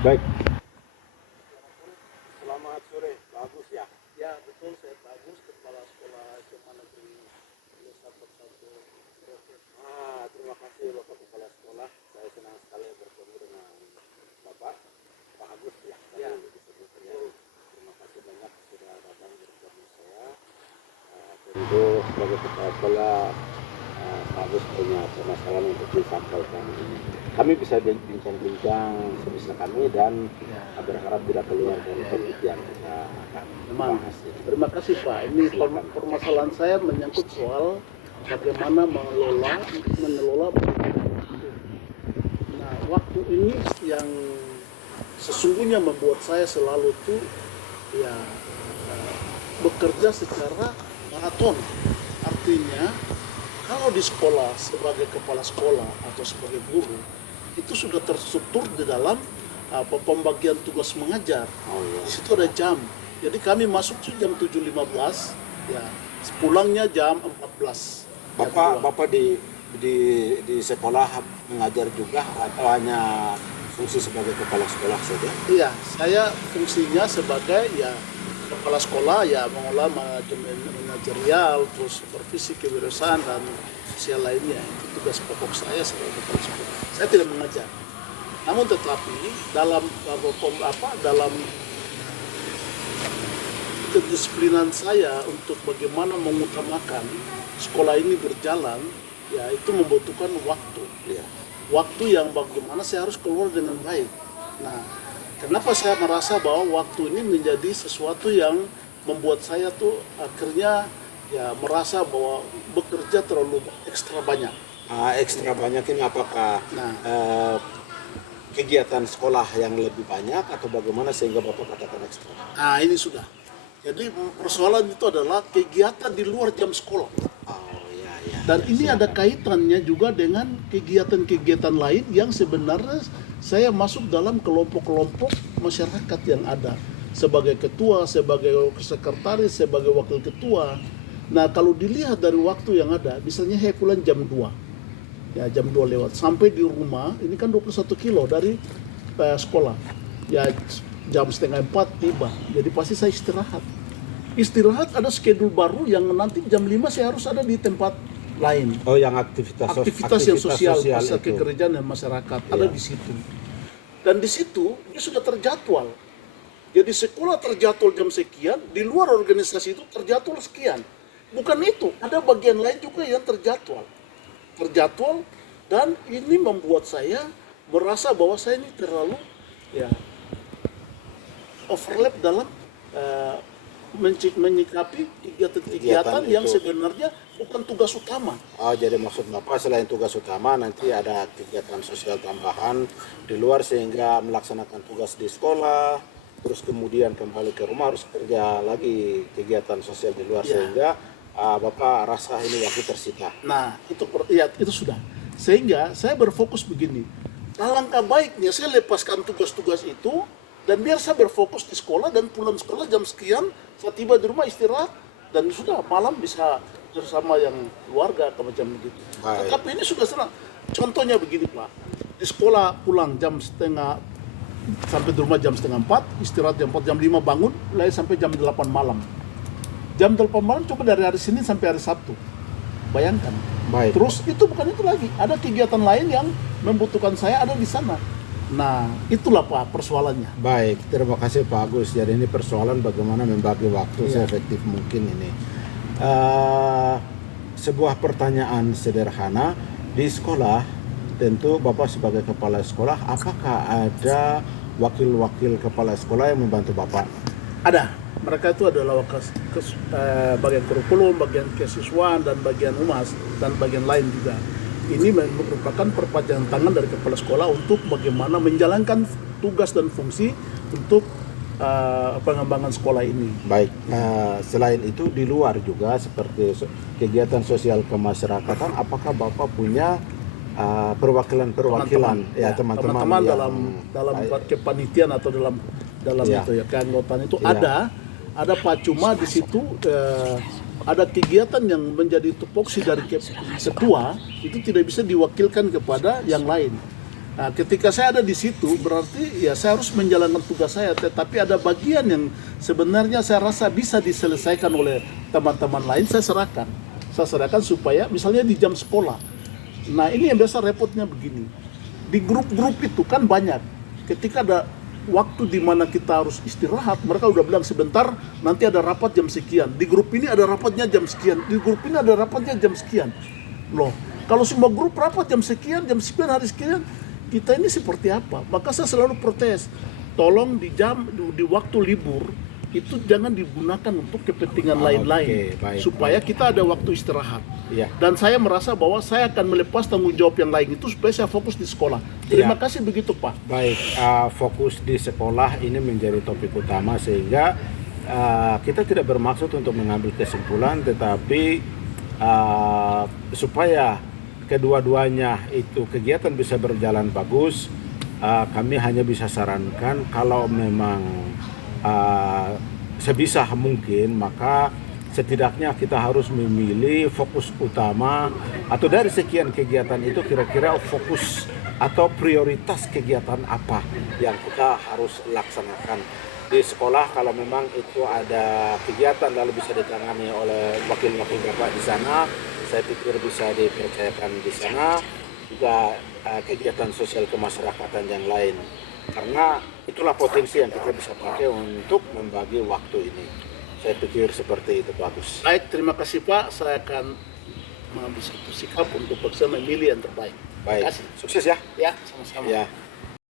Baik. Selamat sore, bagus ya. Ya betul, saya bagus, kepala sekolah SMA Negeri Desa Persatu. Terima kasih Bapak Kepala Sekolah. Saya senang sekali bertemu dengan Bapak, Pak Agus ya. Ya. Disebutnya. Terima kasih banyak sudah datang bertemu saya. Tentu sebagai kepala sekolah, Pak Agus punya permasalahan untuk disampaikan. Kami bisa bincang-bincang sebisa kami dan berharap tidak keluar dari topik yang kita akan bahas. Terima kasih Pak. Ini permasalahan saya menyangkut soal bagaimana mengelola. Nah, waktu ini yang sesungguhnya membuat saya selalu tuh ya bekerja secara maraton. Artinya kalau di sekolah sebagai kepala sekolah atau sebagai guru itu sudah terstruktur di dalam pembagian tugas mengajar. Di situ ada jam. Jadi kami masuk tuh jam 7.15, ya pulangnya jam 14. Bapak di sekolah mengajar juga atau hanya fungsi sebagai kepala sekolah saja? Iya, saya fungsinya sebagai ya kepala sekolah, ya mengolah manajemen manajerial, terus supervisi kewirausahaan dan sosial lainnya. Itu tugas pokok saya sebagai kepala sekolah. Saya tidak mengajar. Namun tetapi dalam kedisiplinan saya untuk bagaimana mengutamakan sekolah ini berjalan, ya itu membutuhkan waktu. Iya. Waktu yang bagaimana saya harus keluar dengan baik. Nah, kenapa saya merasa bahwa waktu ini menjadi sesuatu yang membuat saya tuh akhirnya ya merasa bahwa bekerja terlalu ekstra banyak. Ekstra banyak ini apakah kegiatan sekolah yang lebih banyak atau bagaimana sehingga Bapak katakan ekstra? Nah, ini sudah. Jadi persoalan itu adalah kegiatan di luar jam sekolah. Dan ini ada kaitannya juga dengan kegiatan-kegiatan lain yang sebenarnya saya masuk dalam kelompok-kelompok masyarakat yang ada. Sebagai ketua, sebagai sekretaris, sebagai wakil ketua. Nah, kalau dilihat dari waktu yang ada, misalnya saya pulang jam 2. Ya, jam 2 lewat. Sampai di rumah, ini kan 21 kilo dari sekolah. Ya, jam setengah 4 tiba. Jadi pasti saya istirahat. Istirahat ada schedule baru yang nanti jam 5 saya harus ada di tempat lain. Oh, yang aktivitas yang sosial pasar itu. kegerejaan dan masyarakat ada di situ. Dan di situ dia sudah terjadwal. Jadi sekolah terjadwal jam sekian, di luar organisasi itu terjadwal sekian. Bukan itu, ada bagian lain juga yang terjadwal. Dan ini membuat saya merasa bahwa saya ini terlalu ya overlap dalam menyikapi kegiatan yang sebenarnya bukan tugas utama. Jadi maksud Bapak selain tugas utama nanti ada kegiatan sosial tambahan di luar sehingga melaksanakan tugas di sekolah, terus kemudian kembali ke rumah harus kerja lagi kegiatan sosial di luar sehingga Bapak rasa ini waktu tersita. Nah, itu sudah. Sehingga saya berfokus begini. Alangkah baiknya saya lepaskan tugas-tugas itu dan biar saya berfokus di sekolah dan pulang sekolah jam sekian, saya tiba di rumah istirahat dan sudah malam bisa bersama yang keluarga atau macam begitu. Tapi ini sudah senang. Contohnya begini Pak, di sekolah pulang jam setengah, sampai di rumah jam setengah 4, istirahat jam 4, jam 5 bangun, mulai sampai jam 8 malam. Jam 8 malam coba dari hari Senin sampai hari Sabtu. Bayangkan. Baik. Terus itu bukan itu lagi, ada kegiatan lain yang membutuhkan saya ada di sana. Nah, itulah Pak persoalannya. Baik, terima kasih Pak Agus. Jadi ini persoalan bagaimana membagi waktu seefektif mungkin ini. Sebuah pertanyaan sederhana, di sekolah tentu Bapak sebagai kepala sekolah, apakah ada wakil-wakil kepala sekolah yang membantu Bapak? Ada. Mereka itu adalah bagian kurikulum, bagian kesiswaan, dan bagian humas, dan bagian lain juga. Ini merupakan perpanjangan tangan dari kepala sekolah untuk bagaimana menjalankan tugas dan fungsi untuk pengembangan sekolah ini. Baik, selain itu di luar juga seperti kegiatan sosial kemasyarakatan, apakah Bapak punya perwakilan teman-teman dalam kepanitiaan atau dalam itu ya keanggotaan itu ada Pak, cuma di situ ada kegiatan yang menjadi tupoksi dari ketua itu tidak bisa diwakilkan kepada yang lain. Nah, ketika saya ada di situ, berarti ya saya harus menjalankan tugas saya. Tetapi ada bagian yang sebenarnya saya rasa bisa diselesaikan oleh teman-teman lain, saya serahkan. Saya serahkan supaya misalnya di jam sekolah. Nah, ini yang biasa repotnya begini. Di grup-grup itu kan banyak. Ketika ada waktu di mana kita harus istirahat, mereka udah bilang sebentar, nanti ada rapat jam sekian. Di grup ini ada rapatnya jam sekian. Di grup ini ada rapatnya jam sekian. Loh, kalau semua grup rapat jam sekian hari sekian, kita ini seperti apa? Maka saya selalu protes, tolong di waktu libur itu jangan digunakan untuk kepentingan lain-lain, supaya kita ada waktu istirahat. Ya. Dan saya merasa bahwa saya akan melepas tanggung jawab yang lain itu supaya saya fokus di sekolah. Terima kasih begitu Pak. Baik, fokus di sekolah ini menjadi topik utama sehingga kita tidak bermaksud untuk mengambil kesimpulan, tetapi supaya kedua-duanya itu kegiatan bisa berjalan bagus, kami hanya bisa sarankan kalau memang sebisa mungkin maka setidaknya kita harus memilih fokus utama atau dari sekian kegiatan itu kira-kira fokus atau prioritas kegiatan apa yang kita harus laksanakan di sekolah. Kalau memang itu ada kegiatan lalu bisa ditangani oleh wakil-wakil Bapak di sana, saya pikir bisa dipercayakan di sana. Juga kegiatan sosial kemasyarakatan yang lain, karena itulah potensi yang kita bisa pakai untuk membagi waktu ini. Saya pikir seperti itu bagus. Baik, terima kasih Pak. Saya akan mengambil satu sikap untuk bersama memilih yang terbaik. Baik, Terima kasih. sukses ya. Ya, sama-sama. Ya.